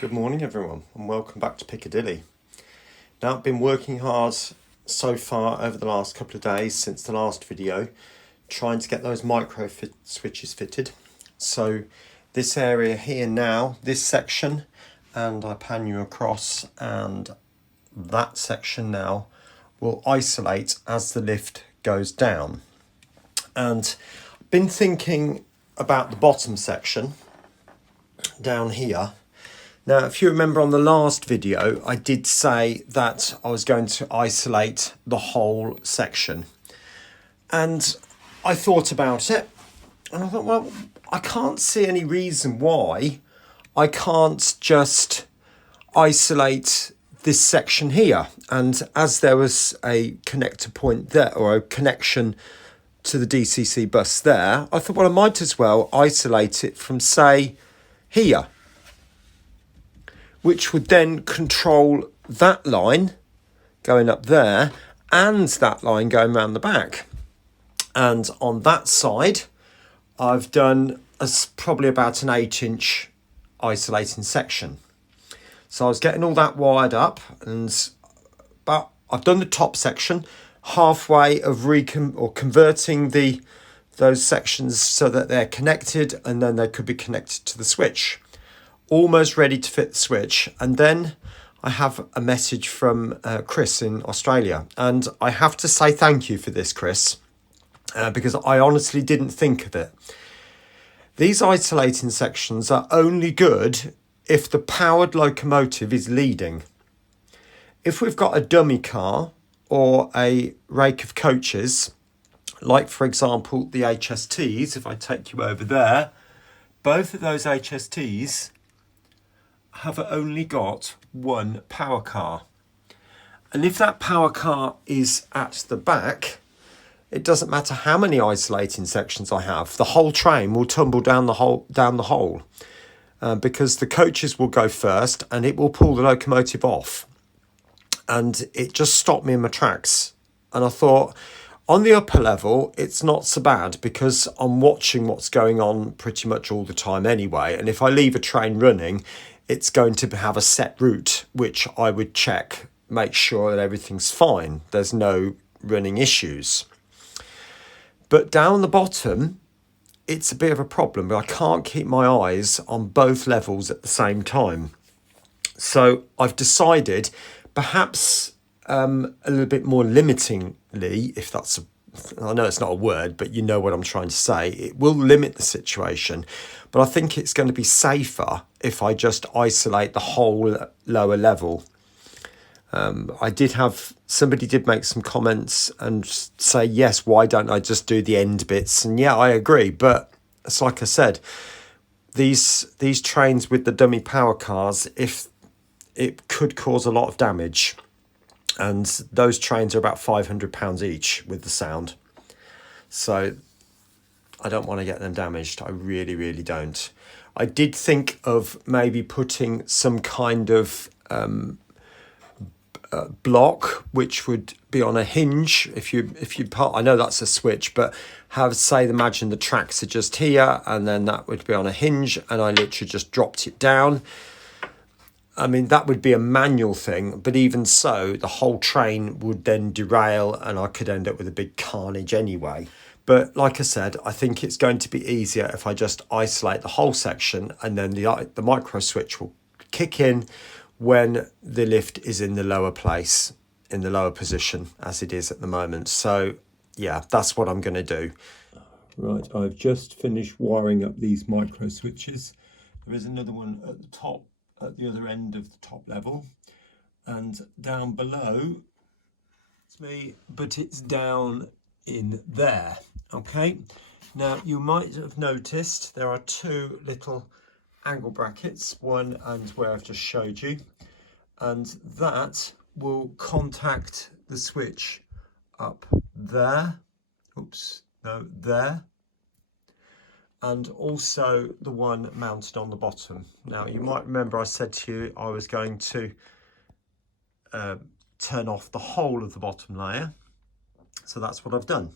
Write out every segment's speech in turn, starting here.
Good morning everyone and welcome back to Piccadilly. Now I've been working hard so far over the last couple of days since the last video trying to get those micro switches fitted. So this area here now, this section, and I pan you across, and that section now will isolate as the lift goes down. And I've been thinking about the bottom section down here. Now, if you remember on the last video, I did say that I was going to isolate the whole section. And I thought about it, and I thought, well, I can't see any reason why I can't just isolate this section here. And as there was a connector point there, or a connection to the DCC bus there, I thought, well, I might as well isolate it from, say, here, which would then control that line going up there and that line going around the back. And on that side, I've done probably about an 8-inch isolating section. So I was getting all that wired up, but I've done the top section, halfway of converting those sections so that they're connected, and then they could be connected to the switch. Almost ready to fit the switch, and then I have a message from Chris in Australia, and I have to say thank you for this, Chris, because I honestly didn't think of it. These isolating sections are only good if the powered locomotive is leading. If we've got a dummy car or a rake of coaches, like for example the HSTs, if I take you over there, both of those HSTs have only got one power car. And if that power car is at the back, it doesn't matter how many isolating sections I have, the whole train will tumble down the hole, because the coaches will go first and it will pull the locomotive off. And it just stopped me in my tracks. And I thought, on the upper level, it's not so bad because I'm watching what's going on pretty much all the time anyway. And if I leave a train running, it's going to have a set route, which I would check, make sure that everything's fine. There's no running issues. But down the bottom, it's a bit of a problem. But I can't keep my eyes on both levels at the same time. So I've decided perhaps a little bit more limitingly, if that's I know it's not a word, but you know what I'm trying to say. It will limit the situation, but I think it's going to be safer if I just isolate the whole lower level. Somebody did make some comments and say, yes, why don't I just do the end bits? And yeah, I agree. But it's like I said, these trains with the dummy power cars, if it could cause a lot of damage. And those trains are about £500 each with the sound. So I don't want to get them damaged. I really, really don't. I did think of maybe putting some kind of block, which would be on a hinge. I know that's a switch, but imagine the tracks are just here, and then that would be on a hinge, and I literally just dropped it down. I mean, that would be a manual thing, but even so, the whole train would then derail and I could end up with a big carnage anyway. But like I said, I think it's going to be easier if I just isolate the whole section, and then the micro switch will kick in when the lift is in the lower place, in the lower position as it is at the moment. So yeah, that's what I'm going to do. Right, I've just finished wiring up these micro switches. There is another one at the top, at the other end of the top level, and down below it's me, but it's down in there. Okay, now you might have noticed there are two little angle brackets, one and where I've just showed you, and that will contact the switch up there, there, and also the one mounted on the bottom. Now you might remember I said to you I was going to turn off the whole of the bottom layer, so that's what I've done.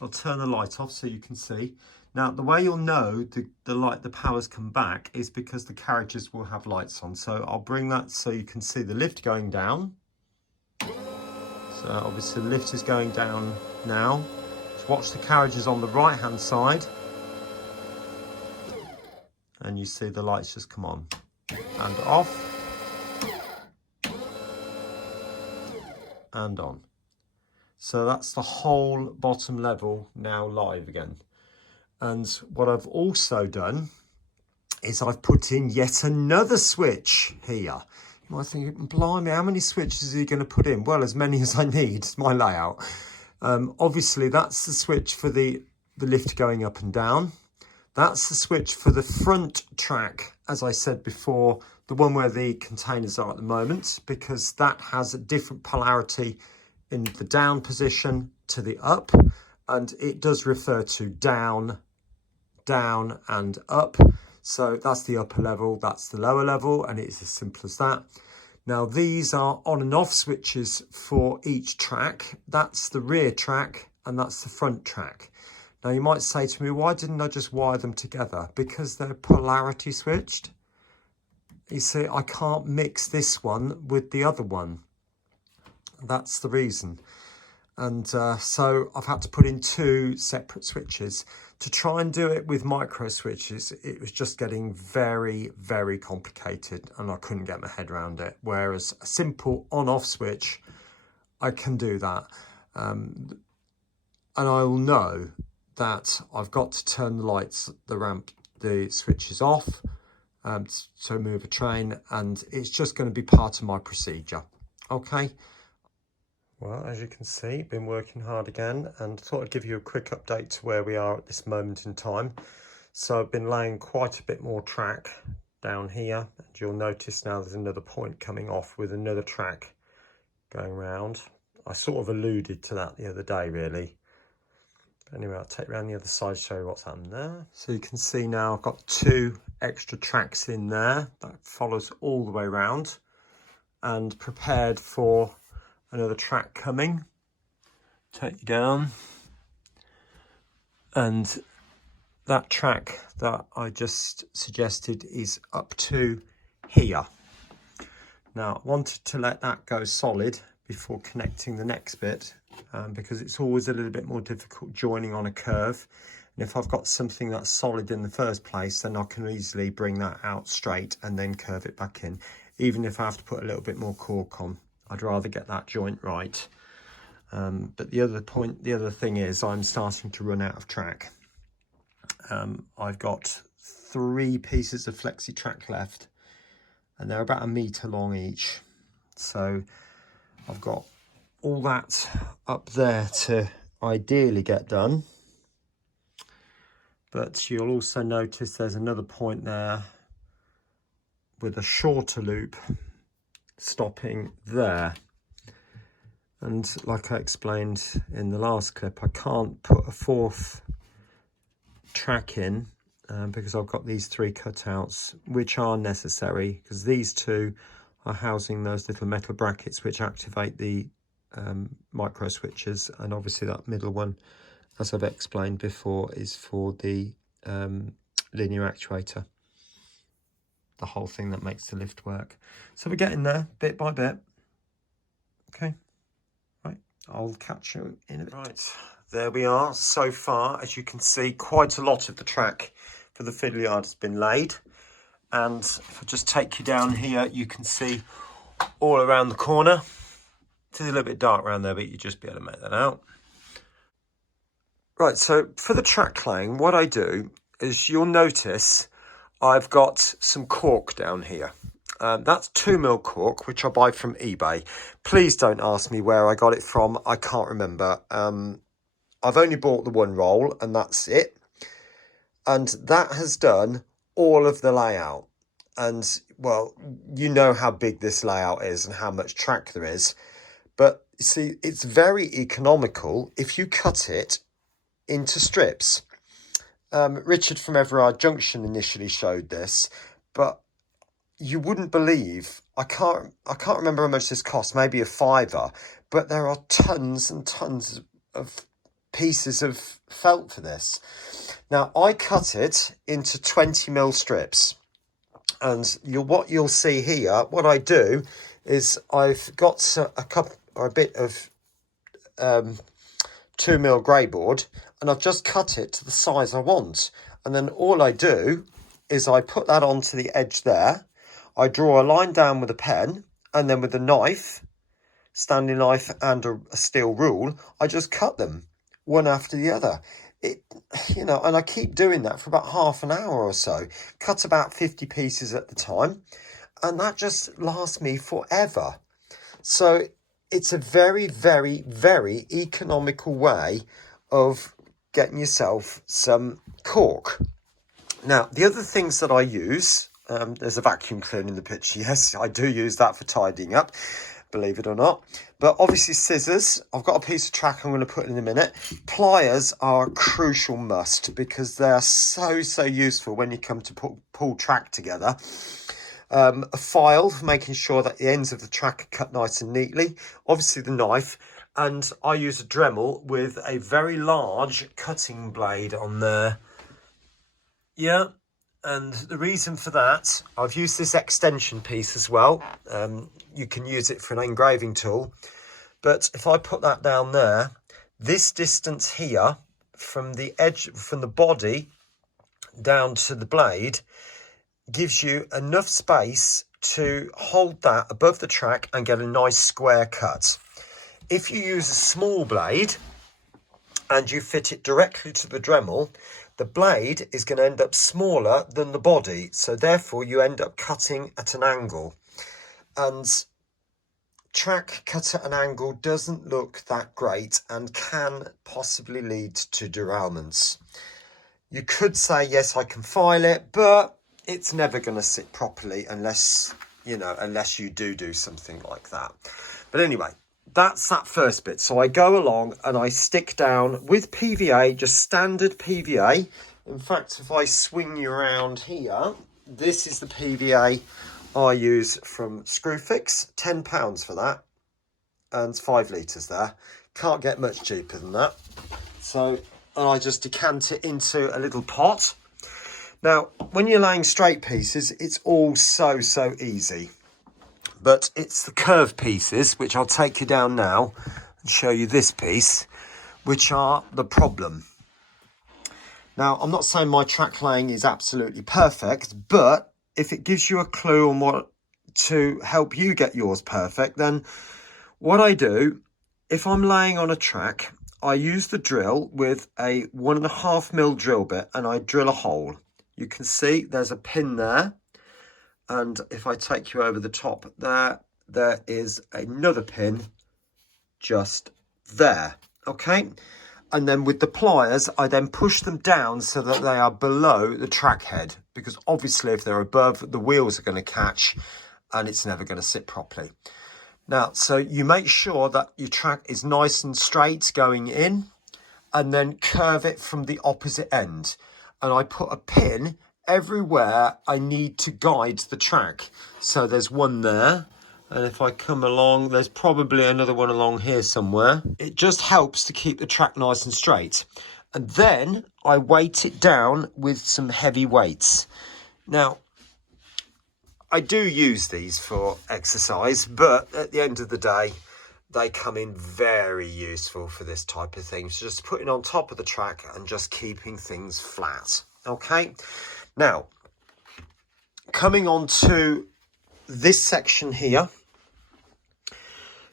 I'll turn the light off so you can see. Now, the way you'll know the power's come back is because the carriages will have lights on. So I'll bring that so you can see the lift going down. So obviously the lift is going down now. Just watch the carriages on the right hand side. And you see the lights just come on and off and on. So that's the whole bottom level now live again. And what I've also done is I've put in yet another switch here. You might think, blimey, how many switches are you going to put in? Well, as many as I need, it's my layout. Obviously, that's the switch for the lift going up and down. That's the switch for the front track, as I said before, the one where the containers are at the moment, because that has a different polarity in the down position to the up, and it does refer to down, down and up. So that's the upper level, that's the lower level, and it's as simple as that. Now these are on and off switches for each track. That's the rear track and that's the front track. Now you might say to me, why didn't I just wire them together? Because they're polarity switched. You see, I can't mix this one with the other one. That's the reason. And so I've had to put in two separate switches. To try and do it with micro switches, it was just getting very, very complicated and I couldn't get my head around it. Whereas a simple on-off switch, I can do that. And I'll know that I've got to turn the lights, the switches off to move a train, and it's just going to be part of my procedure. Okay. Well, as you can see, been working hard again, and thought I'd give you a quick update to where we are at this moment in time. So I've been laying quite a bit more track down here, and you'll notice now there's another point coming off with another track going round. I sort of alluded to that the other day, really. Anyway, I'll take you around the other side, show you what's happened there. So you can see now I've got two extra tracks in there that follows all the way around, and prepared for another track coming. Take you down, and that track that I just suggested is up to here. Now I wanted to let that go solid before connecting the next bit, because it's always a little bit more difficult joining on a curve, and if I've got something that's solid in the first place, then I can easily bring that out straight and then curve it back in, even if I have to put a little bit more cork on. I'd rather get that joint right. But the other thing is I'm starting to run out of track. I've got 3 pieces of flexi track left, and they're about 1 meter long each. So I've got all that up there to ideally get done. But you'll also notice there's another point there with a shorter loop stopping there. And like I explained in the last clip, I can't put a 4th track in because I've got these 3 cutouts, which are necessary because these 2 are housing those little metal brackets which activate the micro switches, and obviously that middle one, as I've explained before, is for the linear actuator, the whole thing that makes the lift work. So we're getting there bit by bit. Okay, right, I'll catch you in a bit. Right, there we are. So far, as you can see, quite a lot of the track for the fiddly yard has been laid. And if I just take you down here, you can see all around the corner. It's a little bit dark around there, but you'll just be able to make that out. Right, so for the track laying, what I do is you'll notice I've got some cork down here. That's 2mm cork, which I buy from eBay. Please don't ask me where I got it from. I can't remember. I've only bought the 1 roll, and that's it. And that has done all of the layout. And, well, you know how big this layout is and how much track there is. But, you see, it's very economical if you cut it into strips. Richard from Everard Junction initially showed this, but you wouldn't believe, I can't remember how much this cost, maybe a £5, but there are tons and tons of pieces of felt for this. Now I cut it into 20mm strips, and what you'll see here, what I do is I've got a bit of 2mm grey board, and I've just cut it to the size I want. And then all I do is I put that onto the edge there. I draw a line down with a pen, and then with a knife, standing knife and a steel rule, I just cut them one after the other. And I keep doing that for about half an hour or so. Cut about 50 pieces at the time, and that just lasts me forever. So it's a very, very, very economical way of getting yourself some cork. Now, the other things that I use, there's a vacuum cleaner in the picture. Yes, I do use that for tidying up, believe it or not. But obviously scissors, I've got a piece of track I'm going to put in a minute. Pliers are a crucial must because they're so useful when you come to pull track together. A file for making sure that the ends of the track are cut nice and neatly. Obviously the knife, and I use a Dremel with a very large cutting blade on there. Yeah, and the reason for that, I've used this extension piece as well. You can use it for an engraving tool. But if I put that down there, this distance here from the edge, from the body down to the blade, gives you enough space to hold that above the track and get a nice square cut. If you use a small blade and you fit it directly to the Dremel, the blade is going to end up smaller than the body, so therefore you end up cutting at an angle. And track cut at an angle doesn't look that great and can possibly lead to derailments. You could say, yes, I can file it, but it's never going to sit properly unless you do something like that. But anyway, that's that first bit. So I go along and I stick down with PVA, just standard PVA. In fact, if I swing you around here, this is the PVA I use from Screwfix, £10 for that, and it's 5 litres there. Can't get much cheaper than that. So, and I just decant it into a little pot. Now, when you're laying straight pieces, it's all so easy. But it's the curved pieces, which I'll take you down now and show you this piece, which are the problem. Now, I'm not saying my track laying is absolutely perfect, but if it gives you a clue on what to help you get yours perfect, then what I do, if I'm laying on a track, I use the drill with a 1.5mm drill bit and I drill a hole. You can see there's a pin there. And if I take you over the top there is another pin just there. Okay. And then with the pliers, I then push them down so that they are below the track head, because obviously if they're above, the wheels are going to catch and it's never going to sit properly. Now, so you make sure that your track is nice and straight going in, and then curve it from the opposite end. And I put a pin everywhere I need to guide the track. So there's one there. And if I come along, there's probably another one along here somewhere. It just helps to keep the track nice and straight. And then I weight it down with some heavy weights. Now, I do use these for exercise, but at the end of the day, they come in very useful for this type of thing. So just putting on top of the track and just keeping things flat. Okay. Now, coming on to this section here,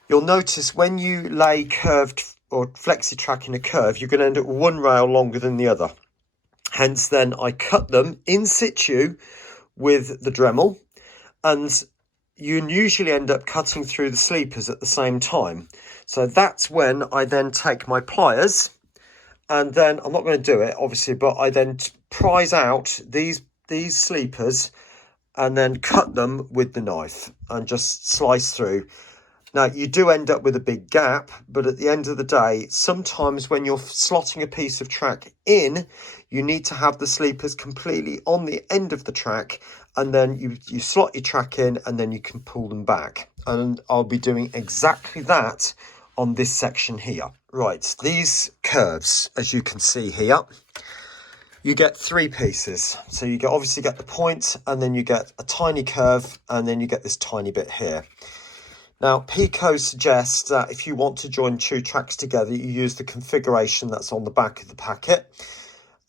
you'll notice when you lay curved or flexi track in a curve, you're going to end up with one rail longer than the other. Hence, then I cut them in situ with the Dremel, and you usually end up cutting through the sleepers at the same time. So that's when I then take my pliers, and then I'm not going to do it obviously, but I then prise out these sleepers and then cut them with the knife and just slice through. Now, you do end up with a big gap, but at the end of the day, sometimes when you're slotting a piece of track in, you need to have the sleepers completely on the end of the track, and then you slot your track in and then you can pull them back. And I'll be doing exactly that on this section here. Right, these curves, as you can see here, you get 3 pieces. So you obviously get the point, and then you get a tiny curve, and then you get this tiny bit here. Now, Pico suggests that if you want to join 2 tracks together, you use the configuration that's on the back of the packet.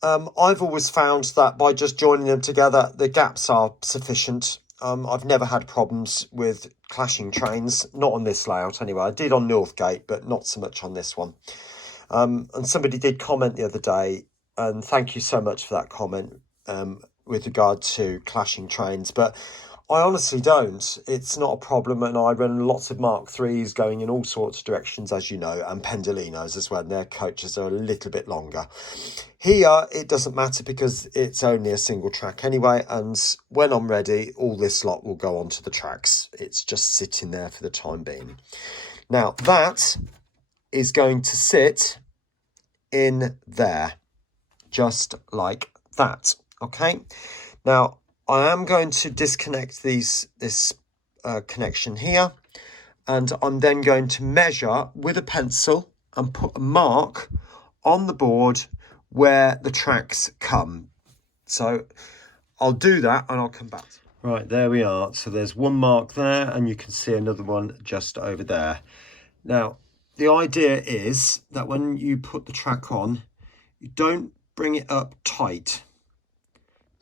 I've always found that by just joining them together, the gaps are sufficient. I've never had problems with clashing trains, not on this layout anyway. I did on Northgate, but not so much on this one. And somebody did comment the other day, and thank you so much for that comment with regard to clashing trains. But I honestly don't. It's not a problem, and I run lots of Mark IIIs going in all sorts of directions, as you know, and Pendolinos as well. And their coaches are a little bit longer. Here, it doesn't matter because it's only a single track anyway, and when I'm ready, all this lot will go onto the tracks. It's just sitting there for the time being. Now, that is going to sit in there, just like that, okay? Now, I am going to disconnect this connection here, and I'm then going to measure with a pencil and put a mark on the board where the tracks come. So I'll do that and I'll come back. Right, there we are. So there's one mark there, and you can see another one just over there. Now, the idea is that when you put the track on, you don't bring it up tight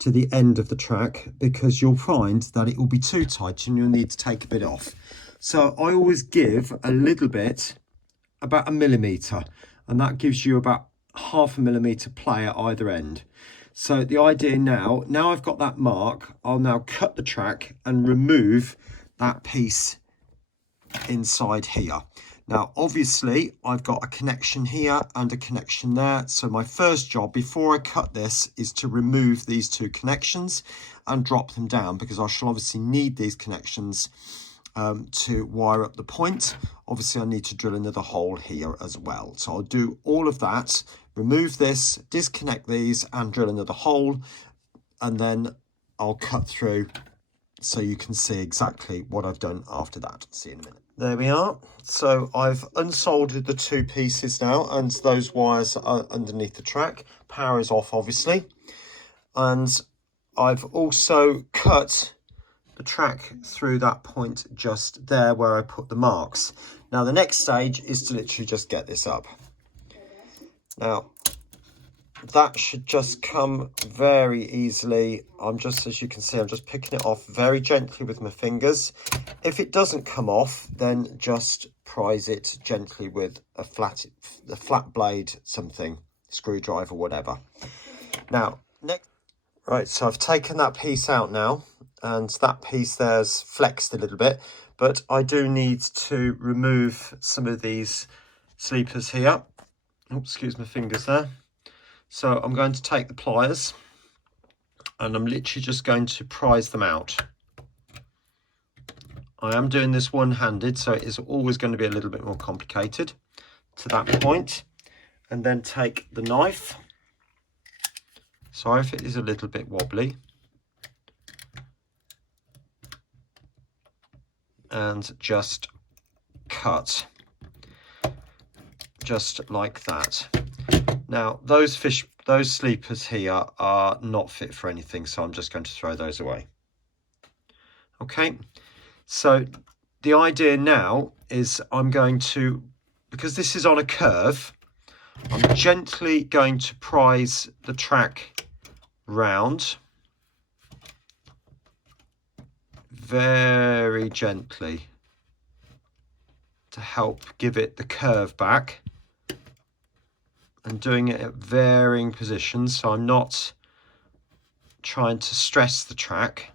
to the end of the track, because you'll find that it will be too tight and you'll need to take a bit off. So I always give a little bit, about 1 millimetre, and that gives you about 0.5 millimetre play at either end. So the idea now I've got that mark, I'll now cut the track and remove that piece inside here. Now, obviously, I've got a connection here and a connection there. So my first job before I cut this is to remove these 2 connections and drop them down, because I shall obviously need these connections to wire up the point. Obviously, I need to drill another hole here as well. So I'll do all of that, remove this, disconnect these and drill another hole, and then I'll cut through so you can see exactly what I've done after that. See you in a minute. There we are. So I've unsoldered the 2 pieces now, and those wires are underneath the track. Power is off, obviously. And I've also cut the track through that point just there where I put the marks. Now, the next stage is to literally just get this up. Now, that should just come very easily. As you can see, I'm just picking it off very gently with my fingers. If it doesn't come off, then just prise it gently with a flat blade, something, screwdriver, whatever. Now, next, right, so I've taken that piece out now, and that piece there's flexed a little bit, but I do need to remove some of these sleepers here. Oh, excuse my fingers there. So I'm going to take the pliers and I'm literally just going to prise them out. I am doing this one-handed, so it is always going to be a little bit more complicated to that point. And then take the knife. Sorry if it is a little bit wobbly. And just cut. Just like that. Now, those sleepers here are not fit for anything, so I'm just going to throw those away. Okay, so the idea now is I'm going to, because this is on a curve, I'm gently going to prise the track round, very gently, to help give it the curve back. And doing it at varying positions, so I'm not trying to stress the track,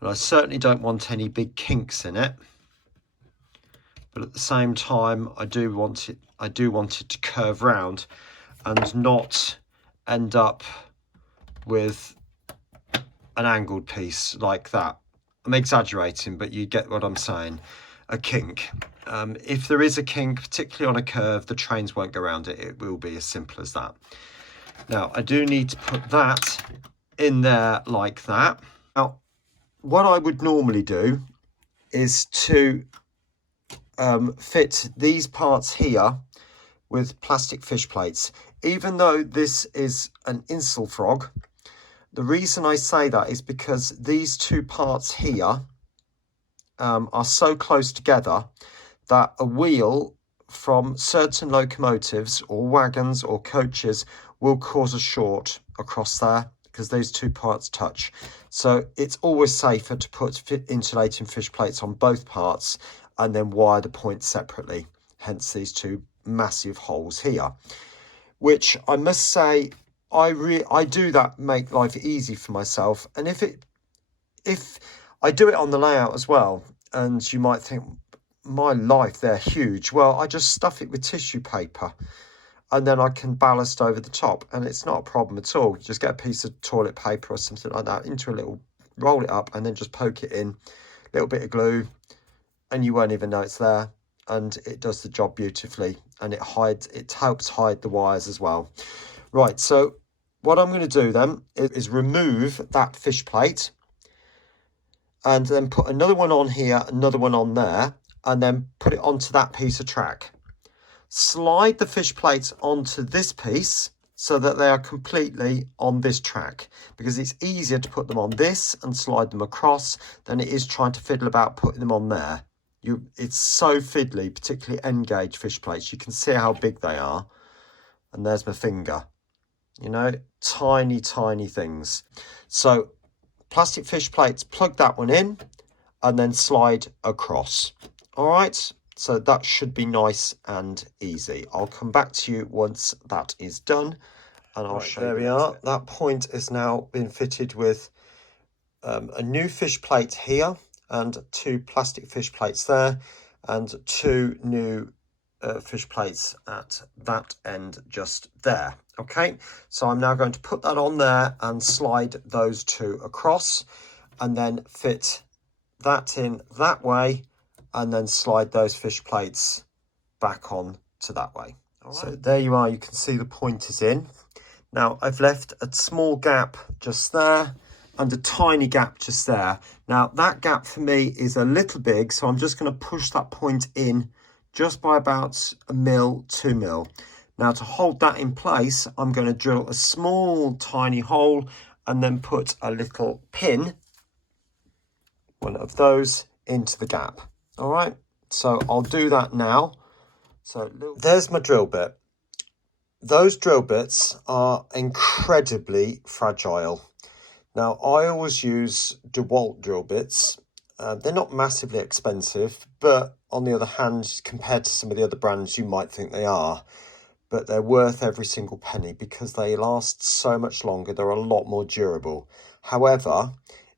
and I certainly don't want any big kinks in it, but at the same time I do want it to curve round and not end up with an angled piece like that. I'm exaggerating, but you get what I'm saying. A kink. If there is a kink, particularly on a curve, the trains won't go around it. It will be as simple as that. Now, I do need to put that in there like that. Now, what I would normally do is to fit these parts here with plastic fish plates. Even though this is an insel frog, the reason I say that is because these two parts here are so close together that a wheel from certain locomotives or wagons or coaches will cause a short across there because those two parts touch. So it's always safer to put insulating fish plates on both parts and then wire the points separately, hence these two massive holes here, which I must say I do that, make life easy for myself. And if I do it on the layout as well, and you might think, my life, they're huge. Well, I just stuff it with tissue paper and then I can ballast over the top, and it's not a problem at all. You just get a piece of toilet paper or something like that into a little, roll it up and then just poke it in, a little bit of glue, and you won't even know it's there. And it does the job beautifully, and it helps hide the wires as well. Right, so what I'm going to do then is remove that fish plate and then put another one on here, another one on there, and then put it onto that piece of track. Slide the fish plates onto this piece so that they are completely on this track, because it's easier to put them on this and slide them across than it is trying to fiddle about putting them on there. It's so fiddly, particularly end gauge fish plates. You can see how big they are. And there's my finger, you know, tiny, tiny things. So plastic fish plates, plug that one in and then slide across. All right, so that should be nice and easy. I'll come back to you once that is done, and I'll show you. There we are. That point is now been fitted with a new fish plate here and two plastic fish plates there, and two new fish plates at that end just there. Okay, so I'm now going to put that on there and slide those two across, and then fit that in that way, and then slide those fish plates back on to that way. All right. So there you are, you can see the point is in. Now I've left a small gap just there and a tiny gap just there. Now that gap for me is a little big, so I'm just going to push that point in just by about 1 mil, 2 mil. Now to hold that in place, I'm going to drill a small tiny hole and then put a little pin, one of those, into the gap. All right, so I'll do that now. So there's my drill bit. Those drill bits are incredibly fragile. Now I always use DeWalt drill bits. They're not massively expensive, but on the other hand, compared to some of the other brands, you might think they are. But they're worth every single penny because they last so much longer. They're a lot more durable. However,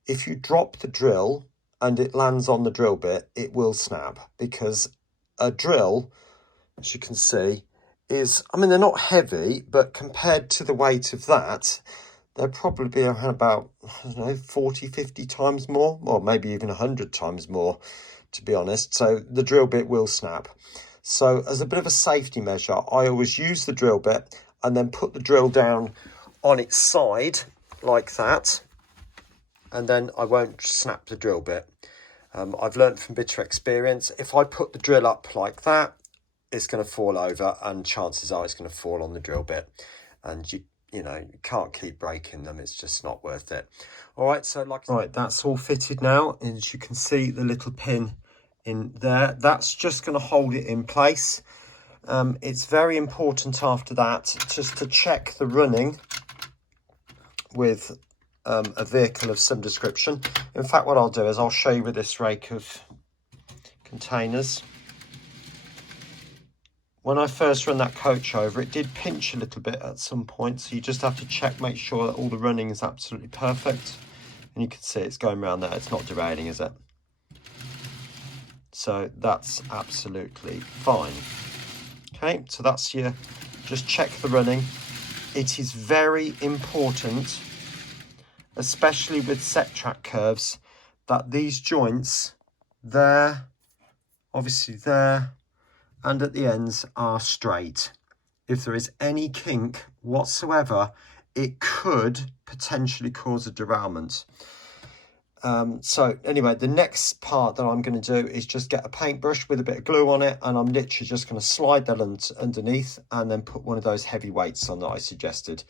if you drop the drill and it lands on the drill bit, it will snap, because a drill, as you can see, is, I mean, they're not heavy, but compared to the weight of that, they'll probably be around about, I don't know, 40, 50 times more, or maybe even 100 times more, to be honest. So the drill bit will snap. So as a bit of a safety measure, I always use the drill bit and then put the drill down on its side like that, and then I won't snap the drill bit. I've learned from bitter experience, if I put the drill up like that, it's going to fall over, and chances are it's going to fall on the drill bit, and you know, you can't keep breaking them. It's just not worth it. All right, so right, that's all fitted now. As you can see, the little pin in there, that's just going to hold it in place. It's very important after that just to check the running with a vehicle of some description. In fact, what I'll do is I'll show you with this rake of containers. When I first run that coach over, it did pinch a little bit at some point, so you just have to check, make sure that all the running is absolutely perfect. And you can see it's going around there. It's not derailing, is it? So that's absolutely fine. Okay, so that's your, just check the running. It is very important, especially with set track curves, that these joints there, obviously there, and at the ends are straight. If there is any kink whatsoever, it could potentially cause a derailment. So anyway, the next part that I'm going to do is just get a paintbrush with a bit of glue on it, and I'm literally just going to slide that underneath and then put one of those heavy weights on that I suggested.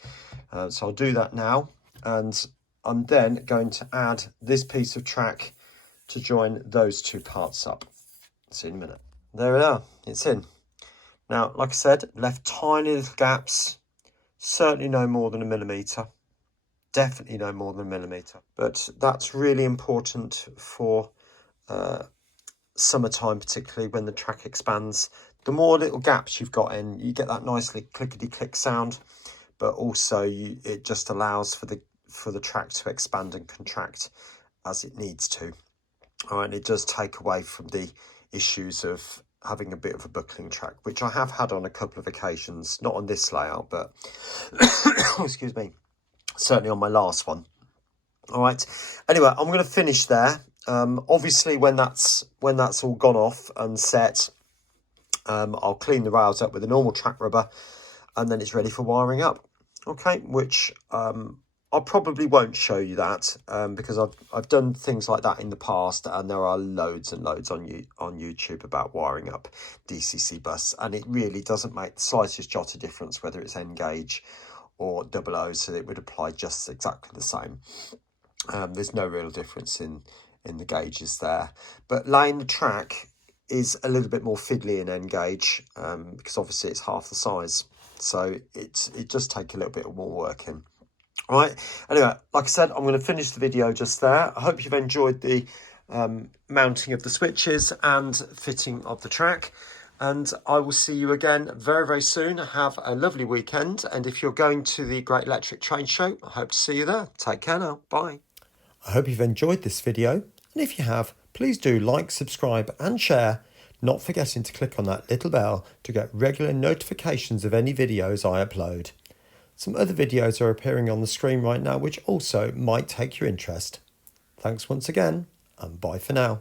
So I'll do that now, and I'm then going to add this piece of track to join those two parts up. See in a minute. There we are, it's in. Now, like I said, left tiny little gaps, certainly no more than 1 millimetre. Definitely no more than 1 millimetre. But that's really important for summertime, particularly when the track expands. The more little gaps you've got in, you get that nicely clickety-click sound, but also it just allows for the track to expand and contract as it needs to. All right, and it does take away from the issues of having a bit of a buckling track, which I have had on a couple of occasions, not on this layout, but excuse me, certainly on my last one. All right, anyway, I'm going to finish there. Obviously when that's all gone off and set, I'll clean the rails up with a normal track rubber, and then it's ready for wiring up. Okay, which I probably won't show you that because I've done things like that in the past, and there are loads and loads on YouTube about wiring up DCC bus, and it really doesn't make the slightest jot of difference whether it's N gauge or 00, so it would apply just exactly the same. There's no real difference in the gauges there, but laying the track is a little bit more fiddly in N gauge because obviously it's half the size, so it does take a little bit more work in. All right, anyway, like I said, I'm going to finish the video just there. I hope you've enjoyed the mounting of the switches and fitting of the track, and I will see you again very, very soon. Have a lovely weekend, and if you're going to the Great Electric Train Show, I hope to see you there. Take care now. Bye. I hope you've enjoyed this video, and if you have, please do like, subscribe and share, not forgetting to click on that little bell to get regular notifications of any videos I upload. Some other videos are appearing on the screen right now which also might take your interest. Thanks once again, and bye for now.